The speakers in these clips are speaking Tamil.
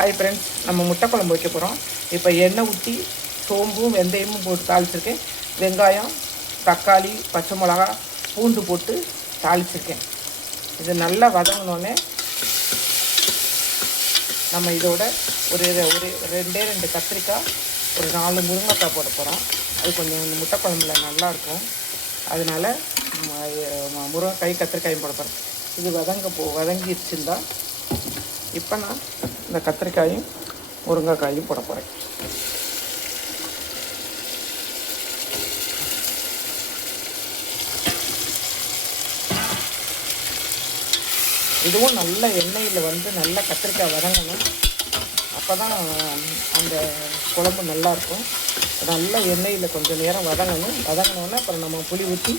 ஹாய் ஃப்ரெண்ட்ஸ், நம்ம முட்டை குழம்பு வைக்க போகிறோம். இப்போ எண்ணெய் ஊற்றி சோம்பும் வெந்தயமும் போட்டு தாளிச்சிருக்கேன். வெங்காயம், தக்காளி, பச்சை மிளகா, பூண்டு போட்டு தாளிச்சிருக்கேன். இது நல்லா வதங்கினோடனே நம்ம இதோட ஒரு ரெண்டே 2 கத்திரிக்காய், ஒரு 4 முருங்கைக்காய் போட போகிறோம். அது கொஞ்சம் முட்டை குழம்புல நல்லாயிருக்கும். அதனால் முருங்கைக்காய் கத்திரிக்காயும் போட போகிறேன். இது வதங்கிடுச்சுருந்தா இப்போ நான் இந்த கத்திரிக்காயும் முருங்கைக்காயும் போட போகிறேன். இதுவும் நல்ல எண்ணெயில் நல்ல கத்திரிக்காய் வதங்கணும். அப்போ தான் அந்த குழம்பு நல்லாயிருக்கும். நல்ல எண்ணெயில் கொஞ்சம் நேரம் வதங்கினோன்னே அப்புறம் நம்ம புளி ஊற்றி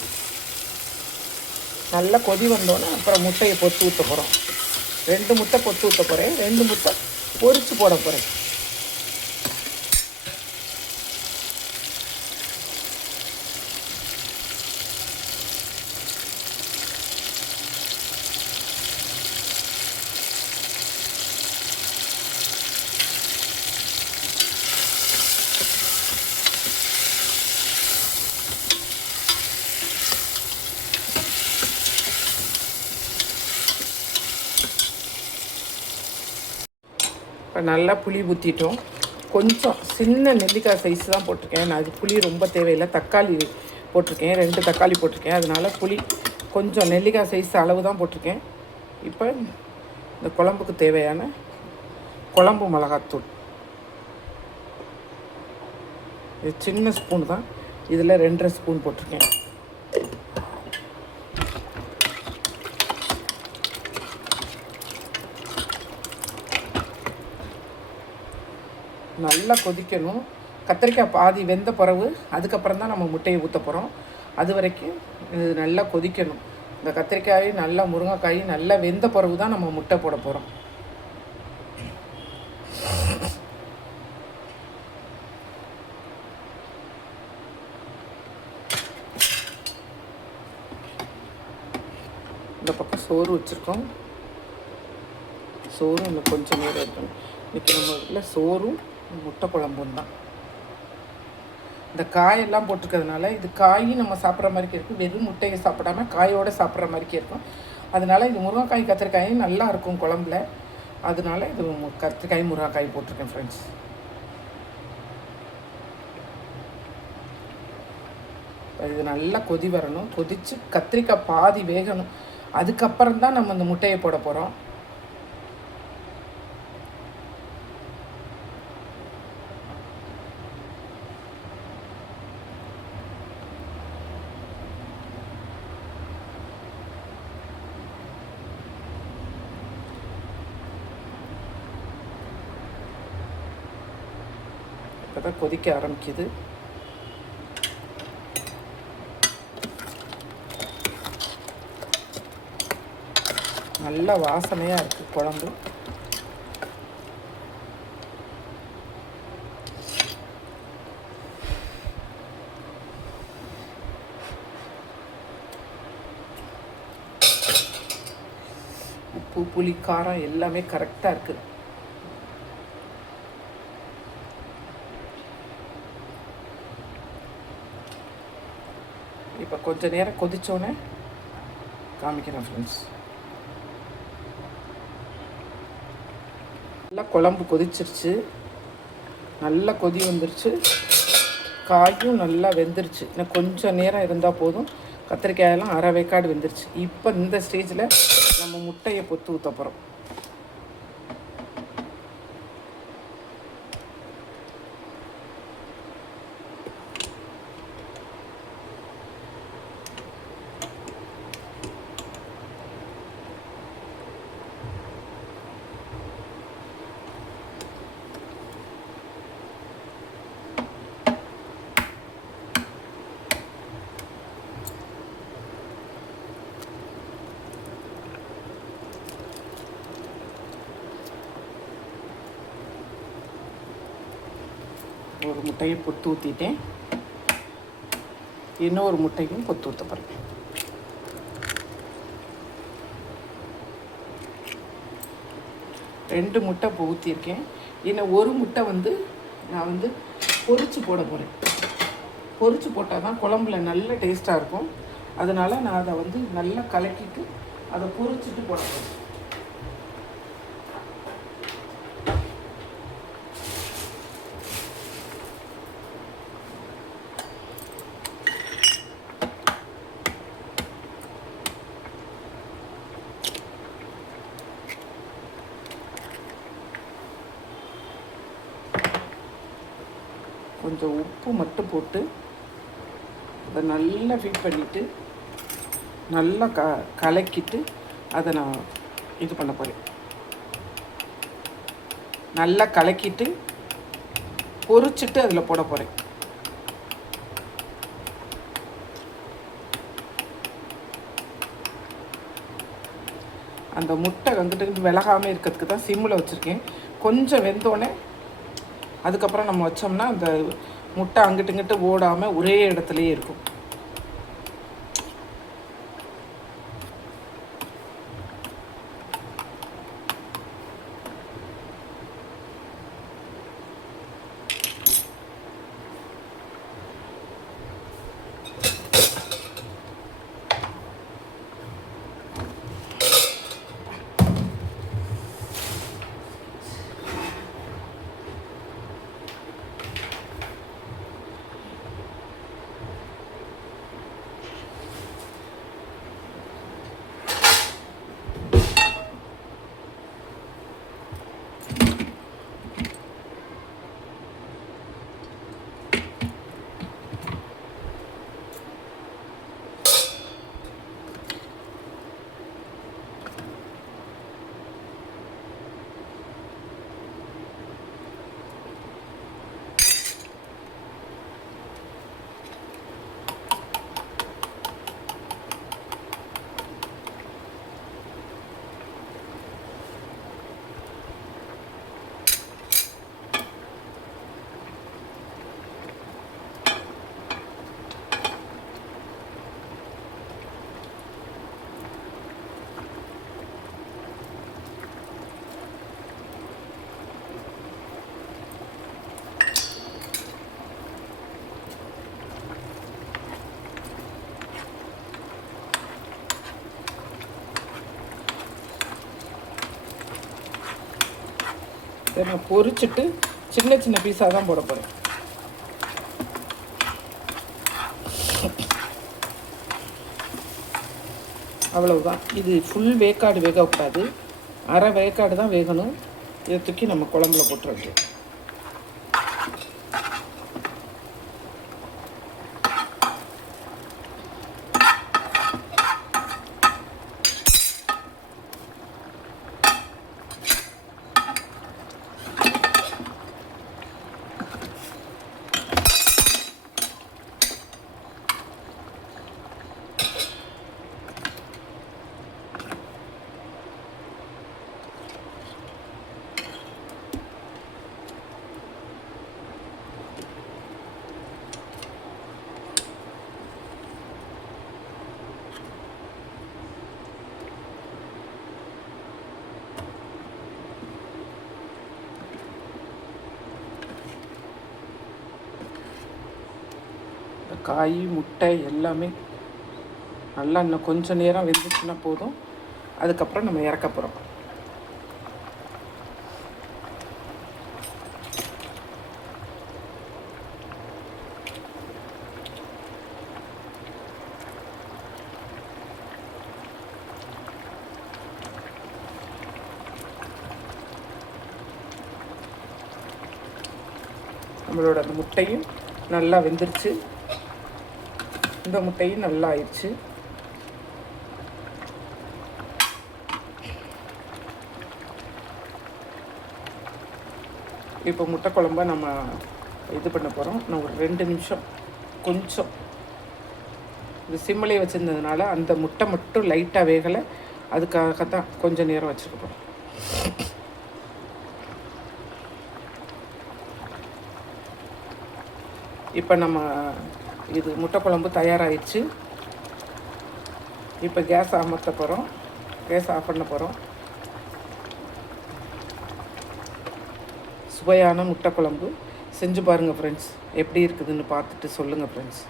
நல்லா கொதி வந்தோன்னே அப்புறம் முட்டையை பொத்து ஊற்ற போகிறோம். 2 முட்டை பொத்து ஊற்ற போகிறேன். 2 முட்டை பொரித்து போட போகிறேன். இப்போ நல்லா புளி ஊற்றிட்டோம். கொஞ்சம் சின்ன நெல்லிக்காய் சைஸ் தான் போட்டிருக்கேன். நான் அது புளி ரொம்ப தேவையில்லை. தக்காளி போட்டிருக்கேன், 2 தக்காளி போட்டிருக்கேன். அதனால் புளி கொஞ்சம் நெல்லிக்காய் சைஸ் அளவு தான் போட்டிருக்கேன். இப்போ இந்த குழம்புக்கு தேவையான குழம்பு மிளகாத்தூள், இது சின்ன ஸ்பூன் தான், இதில் 2.5 ஸ்பூன் போட்டிருக்கேன். நல்லா கொதிக்கணும். கத்திரிக்காய் பாதி வெந்த பிறகு அதுக்கப்புறம் தான் நம்ம முட்டையை ஊற்ற போகிறோம். அது வரைக்கும் இது நல்லா கொதிக்கணும். இந்த கத்திரிக்காய் நல்லா முருங்கைக்காய் நல்லா வெந்த பிறகு தான் நம்ம முட்டை போட போகிறோம். இந்த பக்கம் சோறு வச்சுருக்கோம். சோறு இன்னும் கொஞ்சம் நேரம் இருக்கணும். இன்றைக்கி நம்ம வீட்டில் சோறும் முட்டை குழம்பும் தான். இந்த காயெல்லாம் போட்டிருக்கிறதுனால இது காயும் நம்ம சாப்பிட்ற மாதிரி இருக்கும். வெறும் முட்டையை சாப்பிடாம காயோடு சாப்பிட்ற மாதிரி இருக்கும். அதனால் இது முருங்கைக்காய் கத்திரிக்காயும் நல்லா இருக்கும் குழம்புல. அதனால இது கத்திரிக்காய் முருங்கைக்காய் போட்டிருக்கேன் ஃப்ரெண்ட்ஸ். இது நல்லா கொதி வரணும். கொதித்து கத்திரிக்காய் பாதி வேகணும். அதுக்கப்புறம் தான் நம்ம இந்த முட்டையை போட போகிறோம். இப்போ தான் கொதிக்க ஆரம்பிக்குது. நல்ல வாசனையாக இருக்குது குழம்பு. உப்பு, புளி, காரம் எல்லாமே கரெக்டாக இருக்குது. இப்போ கொஞ்சம் நேரம் கொதித்தோன்னே காமிக்கிறேன் ஃப்ரெண்ட்ஸ். நல்லா குழம்பு கொதிச்சிருச்சு. நல்லா கொதி வந்துருச்சு. காயும் நல்லா வெந்துருச்சு. இன்னும் கொஞ்சம் நேரம் இருந்தால் போதும். கத்திரிக்காயெல்லாம் அரை வேக்காடு வெந்துருச்சு. இப்போ இந்த ஸ்டேஜில் நம்ம முட்டையை பொத்து ஊற்ற போகிறோம். ஒரு முட்டையை பொத்து ஊற்றிட்டேன். இன்னொரு முட்டையும் பொத்து ஊற்ற போகிறேன். 2 முட்டை இப்போ ஊற்றிருக்கேன். இன்னும் ஒரு முட்டை வந்து நான் வந்து பொரிச்சு போட போகிறேன். பொரிச்சு போட்டால் தான் குழம்புல நல்ல டேஸ்ட்டாக இருக்கும். அதனால் நான் அதை வந்து நல்லா கலக்கிட்டு அதை பொரிச்சிட்டு போட போகிறேன். கொஞ்சம் உப்பு மட்டும் போட்டு அதை நல்லா ஃபிட் பண்ணிவிட்டு நல்லா கலக்கிட்டு அதை நான் இது பண்ண போகிறேன். நல்லா கலக்கிட்டு பொரிச்சிட்டு அதில் போட போகிறேன். அந்த முட்டை வந்துட்டு விலகாமல் இருக்கிறதுக்கு தான் சிம்மில் வச்சுருக்கேன். கொஞ்சம் வெந்தோடனே அதுக்கப்புறம் நம்ம வச்சோம்னா அந்த முட்டை அங்கிட்டு இங்கிட்டு ஓடாமல் ஒரே இடத்துலையே இருக்கும். இதை நான் பொரிச்சிட்டு சின்ன சின்ன பீஸாக தான் போட போகிறேன். அவ்வளவுதான். இது ஃபுல் வேக்காடு வேகக்கூடாது, அரை வேக்காடு தான் வேகணும். இதை தூக்கி நம்ம குழம்புல போட்டுறது. காய் முட்டை எல்லாமே நல்லா இன்னும் கொஞ்சம் நேரம் வெந்துச்சுன்னா போதும். அதுக்கப்புறம் நம்ம இறக்க போகிறோம். நம்மளோட அந்த முட்டையும் நல்லா வெந்துருச்சு. இந்த முட்டையும் நல்லா ஆயிடுச்சு. இப்போ முட்டை குழம்ப நம்ம இது பண்ண போகிறோம். நான் ஒரு 2 நிமிஷம் கொஞ்சம் இது சிம்மிலே வச்சுருந்ததுனால அந்த முட்டை மட்டும் லைட்டாக வேகலை. அதுக்காக தான் கொஞ்சம் நேரம் வச்சுக்க போகிறோம். இப்போ நம்ம இது முட்டை குழம்பு தயாராகிடுச்சு. இப்போ கேஸ் அமர்த்த போகிறோம். கேஸ் ஆஃப் பண்ண போகிறோம். சுவையான முட்டை குழம்பு செஞ்சு பாருங்கள் ஃப்ரெண்ட்ஸ். எப்படி இருக்குதுன்னு பார்த்துட்டு சொல்லுங்கள் ஃப்ரெண்ட்ஸ்.